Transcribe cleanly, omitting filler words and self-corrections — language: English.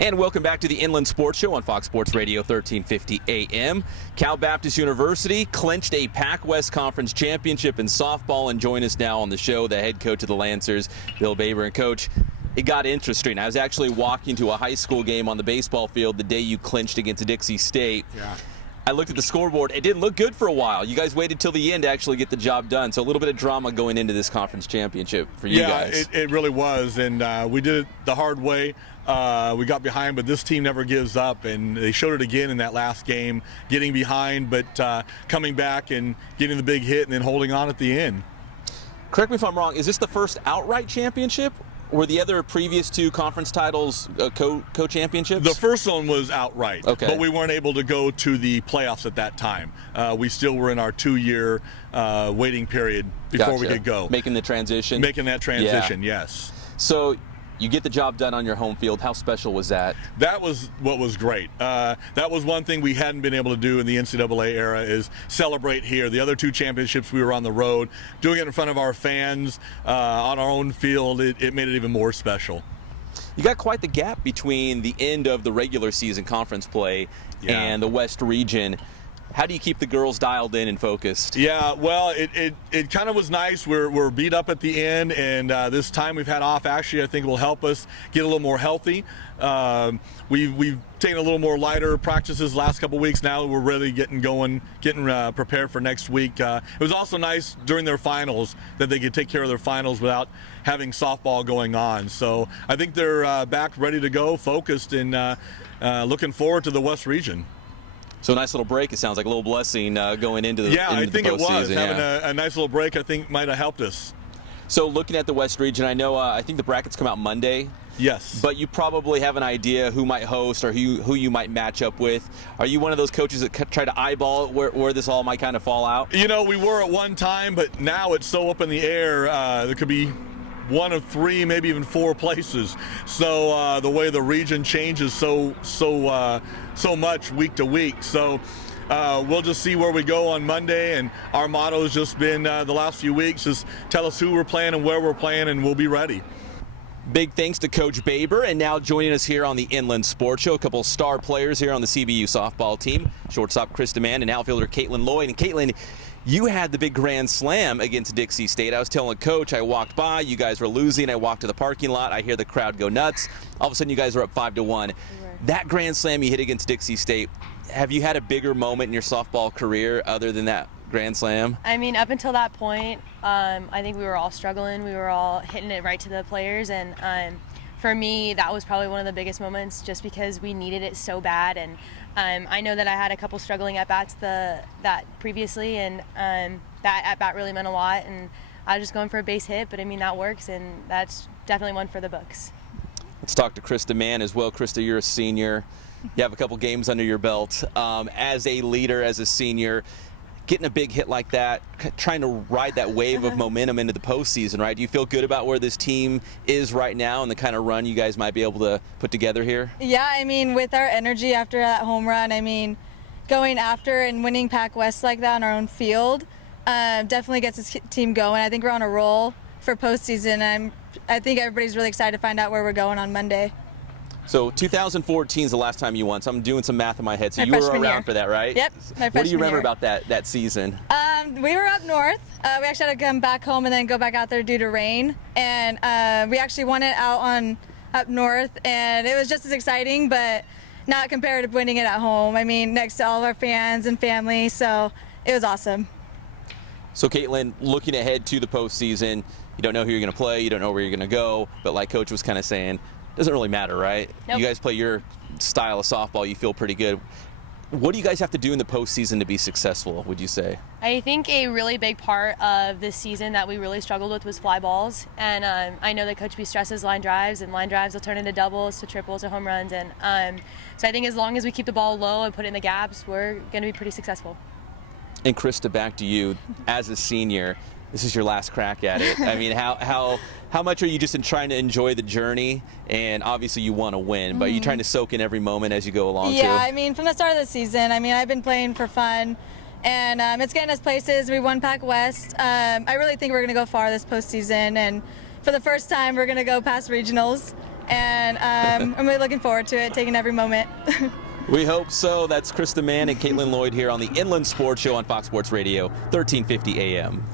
And welcome back to the Inland Sports Show on Fox Sports Radio 1350 AM. Cal Baptist University clinched a PacWest Conference championship in softball, and join us now on the show, the head coach of the Lancers, Bill Baber. And Coach, it got interesting. I was actually walking to a high school game on the baseball field the day you clinched against Dixie State. Yeah. I looked at the scoreboard. It didn't look good for a while. You guys waited till the end to actually get the job done. So a little bit of drama going into this conference championship for you guys. Yeah, it really was. And we did it the hard way. We got behind, but this team never gives up. And they showed it again in that last game, getting behind, but coming back and getting the big hit and then holding on at the end. Correct me if I'm wrong. Is this the first outright championship? Were the other previous two conference titles co-championships? The first one was outright, okay, but we weren't able to go to the playoffs at that time. We still were in our 2-year waiting period before we could go. Making the transition? Making that transition, yeah. Yes. So you get the job done on your home field. How special was that? That was what was great. That was one thing we hadn't been able to do in the NCAA era, is celebrate here. The other two championships, we were on the road. Doing it in front of our fans on our own field, it made it even more special. You got quite the gap between the end of the regular season conference play and the West region. How do you keep the girls dialed in and focused? Yeah, well, it kind of was nice. We're beat up at the end, and this time we've had off, actually, I think will help us get a little more healthy. We've taken a little more lighter practices the last couple weeks. Now we're really getting going, getting prepared for next week. It was also nice during their finals that they could take care of their finals without having softball going on. So I think they're back ready to go, focused, and looking forward to the West region. So a nice little break, it sounds like, a little blessing going into the I think it was. Yeah. Having a nice little break, I think, might have helped us. So looking at the West region, I know I think the brackets come out Monday. Yes. But you probably have an idea who might host or who you might match up with. Are you one of those coaches that try to eyeball where this all might kind of fall out? You know, we were at one time, but now it's so up in the air. There could be one of 3, maybe even 4 places. So the way the region changes so much week to week. So we'll just see where we go on Monday, and our motto has just been the last few weeks is tell us who we're playing and where we're playing, and we'll be ready. Big thanks to Coach Baber, and now joining us here on the Inland Sports Show, a couple of star players here on the CBU softball team, shortstop Chris DeMann and outfielder Caitlin Lloyd. And Caitlin, you had the big grand slam against Dixie State. I was telling Coach, I walked by, you guys were losing. I walked to the parking lot. I hear the crowd go nuts. All of a sudden, you guys are up 5-1. That grand slam you hit against Dixie State, have you had a bigger moment in your softball career other than that grand slam? I mean, up until that point, I think we were all struggling. We were all hitting it right to the players. And for me, that was probably one of the biggest moments just because we needed it so bad. And I know that I had a couple struggling at-bats that previously, and that at-bat really meant a lot. And I was just going for a base hit, but I mean, that works, and that's definitely one for the books. Let's talk to Krista Mann as well. Krista, you're a senior. You have a couple games under your belt. As a leader, as a senior, getting a big hit like that, trying to ride that wave of momentum into the postseason, right? Do you feel good about where this team is right now and the kind of run you guys might be able to put together here? Yeah, I mean, with our energy after that home run, I mean, going after and winning PacWest like that on our own field definitely gets this team going. I think we're on a roll for postseason. I think everybody's really excited to find out where we're going on Monday. So 2014 is the last time you won. So I'm doing some math in my head. So you were around for that, right? Yep, my freshman What do you remember year. about that season? We were up north. We actually had to come back home and then go back out there due to rain. And we actually won it up north, and it was just as exciting, but not compared to winning it at home. I mean, next to all of our fans and family, so it was awesome. So Caitlin, looking ahead to the postseason, you don't know who you're going to play, you don't know where you're going to go, but like Coach was kind of saying, doesn't really matter, right? Nope. You guys play your style of softball, you feel pretty good. What do you guys have to do in the postseason to be successful, would you say? I think a really big part of this season that we really struggled with was fly balls. And I know that Coach B stresses line drives, and line drives will turn into doubles to triples to home runs. And so I think as long as we keep the ball low and put it in the gaps, we're going to be pretty successful. And Krista, back to you. As a senior, this is your last crack at it. I mean, how much are you just trying to enjoy the journey? And obviously you want to win, but are you trying to soak in every moment as you go along too? Yeah, I mean, from the start of the season, I mean, I've been playing for fun, and it's getting us places. We won PacWest. I really think we're going to go far this postseason, and for the first time, we're going to go past regionals. and I'm really looking forward to it, taking every moment. We hope so. That's Krista Mann and Caitlin Lloyd here on the Inland Sports Show on Fox Sports Radio, 1350 AM.